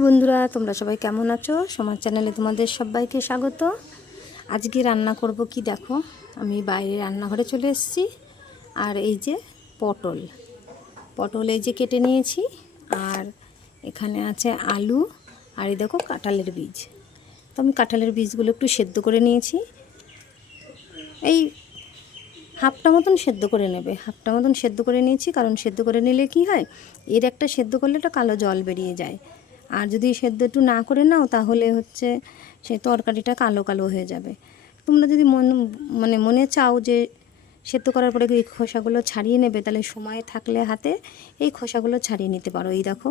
বন্ধুরা, তোমরা সবাই কেমন আছো? সমাজ চ্যানেলে তোমাদের সবাইকে স্বাগত। আজকে রান্না করব কি দেখো? আমি বাইরে রান্নাঘরে চলে এসেছি। আর এই যে পটল। পটল এই যে কেটে নিয়েছি। আর এখানে আছে আলু আর এই দেখো কাঁঠালের বীজ। তো আমি কাঁঠালের বীজগুলো একটু সেদ্ধ করে নিয়েছি। এই হাফটা মতন সেদ্ধ করে নেবে। হাফটা মতন সেদ্ধ করে নিয়েছি। কারণ সেদ্ধ করে নিলে কি হয়? এর একটা সেদ্ধ করলে একটা কালো জল বেরিয়ে যায়। আর যদি সেদ্ধ একটু না করে নাও, তাহলে হচ্ছে সেই তরকারিটা কালো কালো হয়ে যাবে। তোমরা যদি মন মানে মনে চাও যে সেদ্ধ করার পরে এই খোসাগুলো ছাড়িয়ে নেবে, তাহলে সময় থাকলে হাতে এই খোসাগুলো ছাড়িয়ে নিতে পারো। এই দেখো,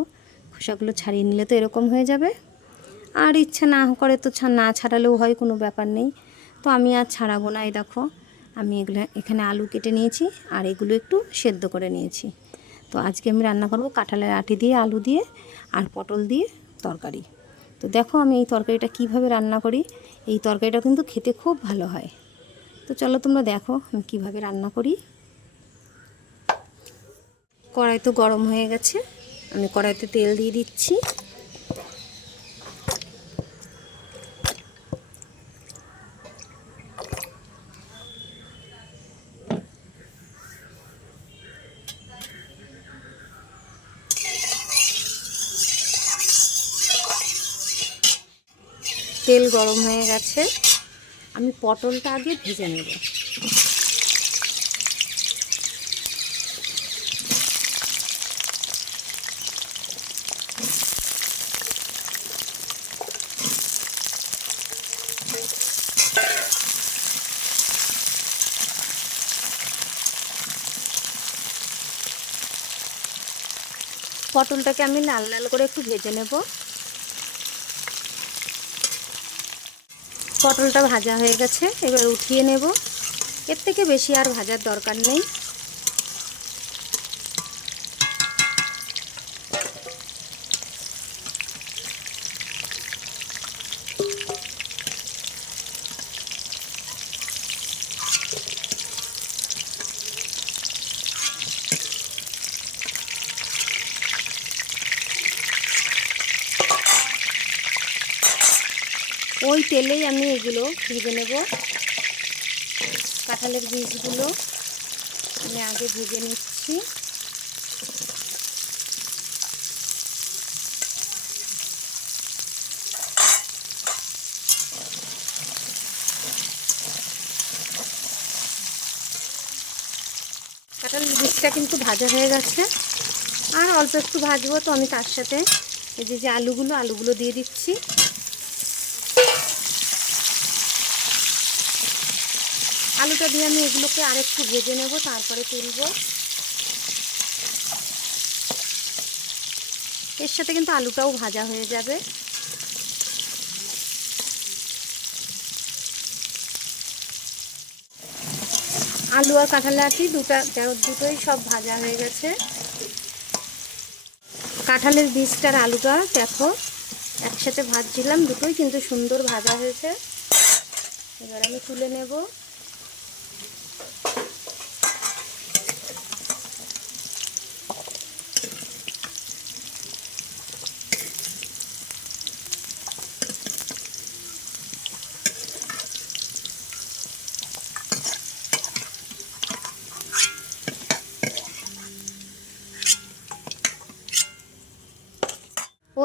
খোসাগুলো ছাড়িয়ে নিলে তো এরকম হয়ে যাবে। আর ইচ্ছা না করে তো না ছাড়ালেও হয়, কোনো ব্যাপার নেই। তো আমি আর ছাড়াবো না, এই দেখো। আমি এগুলো, এখানে আলু কেটে নিয়েছি, আর এগুলো একটু সেদ্ধ করে নিয়েছি। তো আজকে আমি রান্না করব কাঁঠালের আটি দিয়ে, আলু দিয়ে আর পটল দিয়ে তরকারি। তো দেখো আমি এই তরকারিটা কীভাবে রান্না করি। এই তরকারিটা কিন্তু খেতে খুব ভালো হয়। তো চলো তোমরা দেখো আমি কীভাবে রান্না করি। কড়াই তো গরম হয়ে গেছে। আমি কড়াইতে তেল দিয়ে দিচ্ছি। তেল গরম হয়ে গেছে। আমি পটলটা আগে ভেজে নেব। পটলটাকে আমি লাল লাল করে একটু ভেজে নেব। পটলটা ভাজা হয়ে গেছে এবার উঠিয়ে নেব। এর থেকে বেশি আর ভাজার দরকার নেই। ওই তেলেই আমি এগুলো ভেজে নেব। কাঁঠালের বীজগুলো আমি আগে ভেজে নিচ্ছি। কাঁঠালের বীজটা কিন্তু ভাজা হয়ে গেছে। আর অল্প একটু ভাজবো তো আমি তার সাথে। এই যে যে আলুগুলো আলুগুলো দিয়ে দিচ্ছি। আলুটা দিয়ে আমি এগুলোকে আরেকটু ভেজে নেব, তারপরে তুলব। এর সাথে কিন্তু আলুটাও ভাজা হয়ে যাবে। আলু আর কাঁঠালের আটি দুটা দুটোই সব ভাজা হয়ে গেছে। কাঁঠালের বীজটার আলুটা দেখো। একসাথে ভাজছিলাম দুটোই কিন্তু সুন্দর ভাজা হয়েছে। এবার আমি তুলে নেব।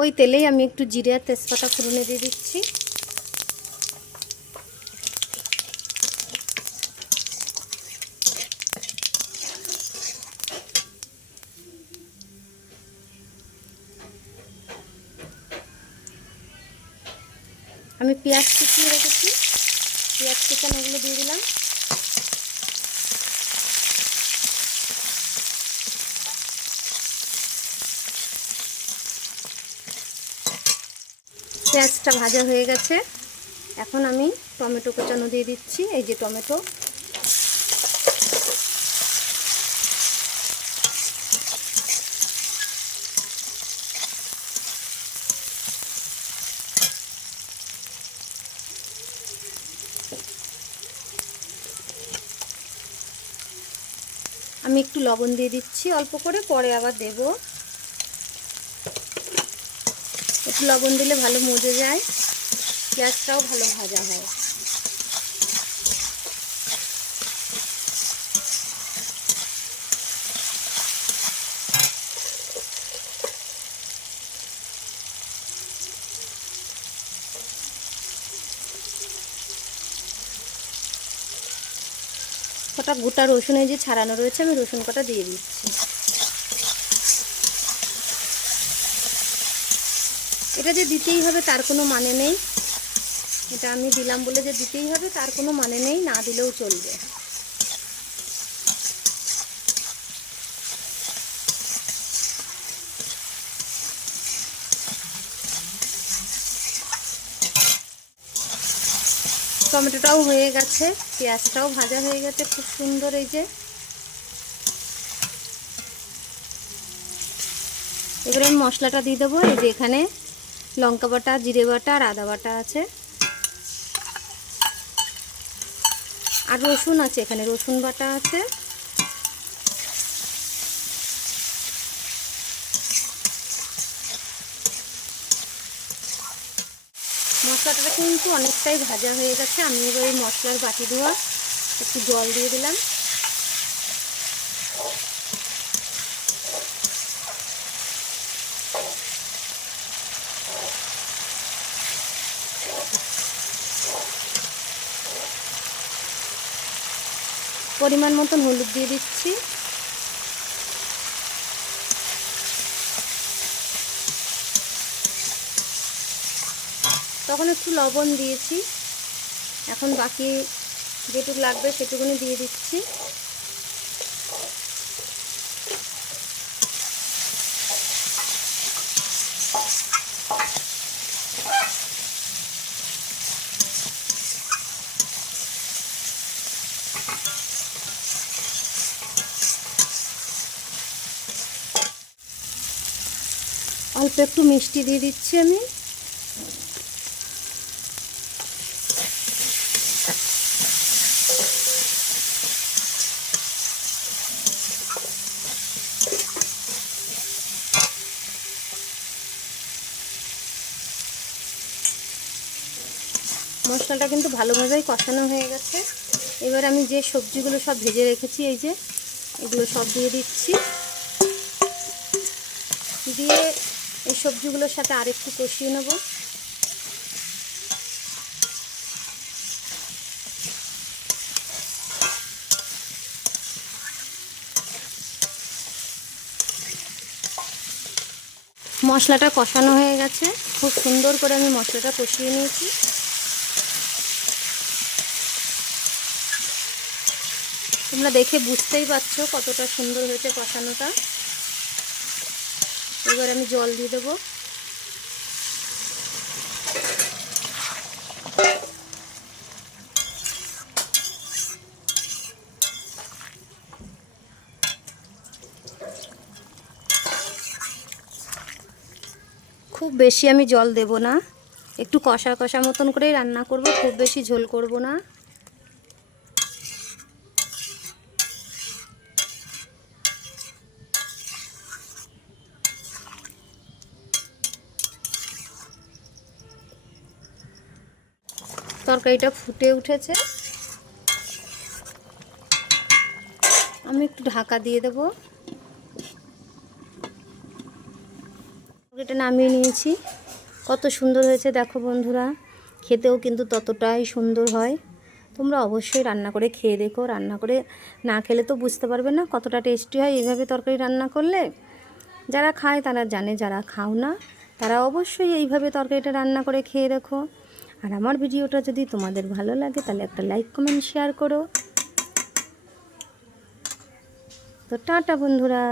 ওই তেলেই আমি একটু জিরে আর তেজপাতা ফোড়নে দিয়ে দিচ্ছি। আমি পেঁয়াজ কুচিয়ে রেখেছি। পেঁয়াজ কুচানো এগুলো দিয়ে দিলাম। পেঁয়াজটা ভাজা হয়ে গেছে। এখন আমি টমেটো কোচানো দিয়ে দিচ্ছি, এই যে টমেটো। আমি একটু লবণ দিয়ে দিচ্ছি, অল্প করে, পরে আবার দেব। একটু লবণ দিলে ভালো মজে যায়। পেঁয়াজটাও ভালো ভাজা হয়। কটা গোটা রসুন যে ছাড়ানো রয়েছে, আমি রসুন কটা দিয়ে দিচ্ছি। এটা যে দিতেই হবে তার কোনো মানে নেই। এটা আমি দিলাম বলে যে দিতেই হবে, তার কোনো মানে নেই, না দিলেও চলবে। টমেটোটাও হয়ে গেছে, পেঁয়াজটাও ভাজা হয়ে গেছে, খুব সুন্দর এই যে। এবারে আমি মশলাটা দিয়ে দেবো, এই যে এখানে লঙ্কা বাটা, জিরে বাটা আর আদা বাটা আছে। আর রসুন আছে এখানে, রসুন বাটা আছে। মশলাটা কিন্তু অনেকটাই ভাজা হয়ে গেছে। আমি এবার এই মশলার বাটি ধোয়া একটু জল দিয়ে দিলাম। পরিমাণ মতন হলুদ দিয়ে দিচ্ছি। তখন একটু লবণ দিয়েছি। এখন বাকি যেটুকু লাগবে সেটুকুনি দিয়ে দিচ্ছি। অল্প একটু মিষ্টি দিয়ে দিচ্ছি আমি। মশলাটা কিন্তু ভালোভাবেই কষানো হয়ে গেছে। এবার আমি যে সবজিগুলো সব ভেজে রেখেছি, এই যে এগুলো সব দিয়ে দিচ্ছি। দিয়ে এই সবজিগুলোর সাথে আরেকটু কষিয়ে নেব। মশলাটা কষানো হয়ে গেছে। খুব সুন্দর করে আমি মশলাটা কষিয়ে নিয়েছি। তোমরা দেখে বুঝতেই পারছ কতটা সুন্দর হয়েছে কষানোটা। এবার আমি জল দিয়ে দেবো। খুব বেশি আমি জল দেব না। একটু কষা কষা মতন করেই রান্না করব, খুব বেশি ঝোল করব না। তরকারিটা ফুটে উঠেছে। আমি একটু ঢাকা দিয়ে দেবো। এটা নামিয়ে নিয়েছি। কত সুন্দর হয়েছে, দেখো বন্ধুরা। খেতেও কিন্তু ততটাই সুন্দর হয়। তোমরা অবশ্যই রান্না করে খেয়ে দেখো। রান্না করে না খেলে তো বুঝতে পারবে না কতটা টেস্টি হয় এইভাবে তরকারি রান্না করলে। যারা খায় তারা জানে, যারা খাও না, তারা অবশ্যই এইভাবে তরকারিটা রান্না করে খেয়ে দেখো। আর আমার ভিডিওটা যদি তোমাদের ভালো লাগে, তাহলে একটা লাইক কমেন্ট শেয়ার করো। তো টাটা বন্ধুরা।